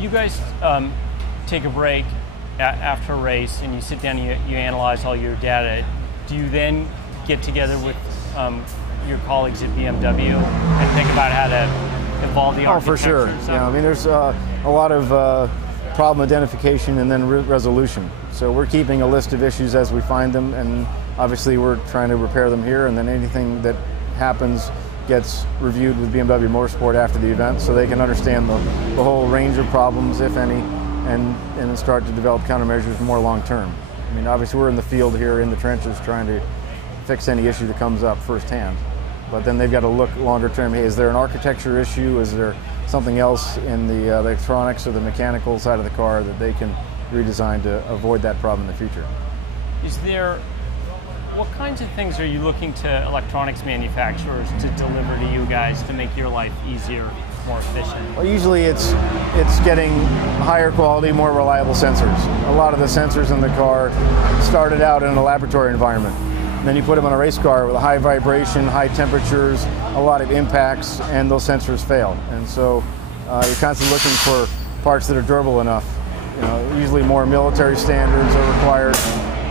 you guys take a break after a race and you sit down and you analyze all your data, do you then get together with your colleagues at BMW and think about how to evolve the architecture? Oh, for sure. Yeah, I mean, there's a lot of problem identification and then resolution. So we're keeping a list of issues as we find them, and obviously we're trying to repair them here, and then anything that happens gets reviewed with BMW Motorsport after the event so they can understand the whole range of problems, if any, and start to develop countermeasures more long term. I mean, obviously we're in the field here in the trenches trying to fix any issue that comes up firsthand. But then they've got to look longer term. Hey, is there an architecture issue? Is there something else in the electronics or the mechanical side of the car that they can redesign to avoid that problem in the future? What kinds of things are you looking to electronics manufacturers to deliver to you guys to make your life easier, more efficient? Well, usually it's getting higher quality, more reliable sensors. A lot of the sensors in the car started out in a laboratory environment. And then you put them on a race car with a high vibration, high temperatures, a lot of impacts, and those sensors fail. And so you're constantly looking for parts that are durable enough. You know, usually more military standards are required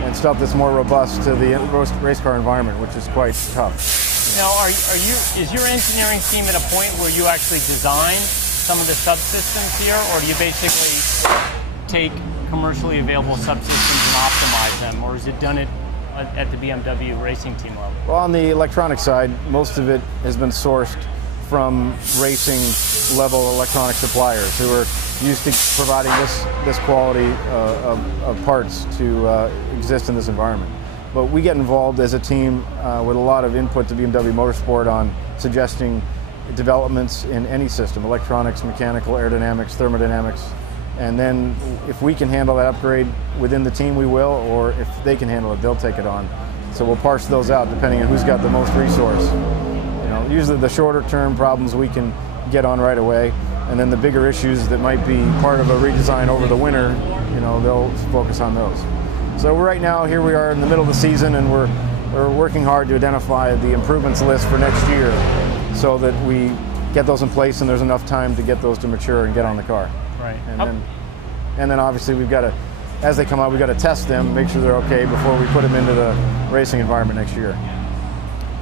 and stuff that's more robust to the race car environment, which is quite tough. Now, is your engineering team at a point where you actually design some of the subsystems here, or do you basically take commercially available subsystems and optimize them, or is it done at the BMW racing team level? Well, on the electronic side, most of it has been sourced from racing level electronic suppliers who are used to providing this quality of parts to exist in this environment. But we get involved as a team with a lot of input to BMW Motorsport on suggesting developments in any system: electronics, mechanical, aerodynamics, thermodynamics. And then if we can handle that upgrade within the team, we will, or if they can handle it, they'll take it on. So we'll parse those out depending on who's got the most resource. You know, usually the shorter term problems we can get on right away, and then the bigger issues that might be part of a redesign over the winter, you know, they'll focus on those. So right now, here we are in the middle of the season, and we're working hard to identify the improvements list for next year so that we get those in place and there's enough time to get those to mature and get on the car. Right. And then obviously we've got to, as they come out, we've got to test them, make sure they're okay before we put them into the racing environment next year.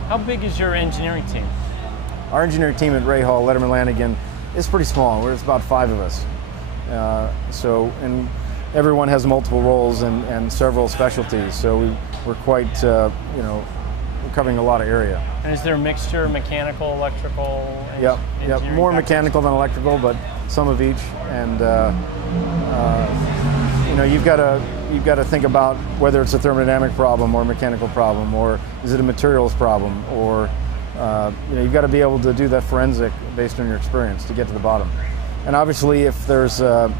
How big is your engineering team? Our engineering team at Rahal Letterman is pretty small. There's about 5 of us. And everyone has multiple roles and several specialties. So we're quite, we're covering a lot of area. And is there a mixture, mechanical, electrical? Yep. More mechanical than electrical, but some of each. And you've got to think about whether it's a thermodynamic problem or a mechanical problem, or is it a materials problem, or you've got to be able to do that forensic based on your experience to get to the bottom. And obviously, if there's an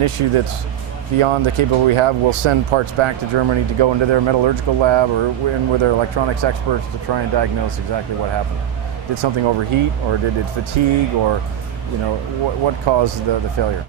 issue that's beyond the capability we have, we'll send parts back to Germany to go into their metallurgical lab or in with their electronics experts to try and diagnose exactly what happened. Did something overheat, or did it fatigue, or what caused the failure?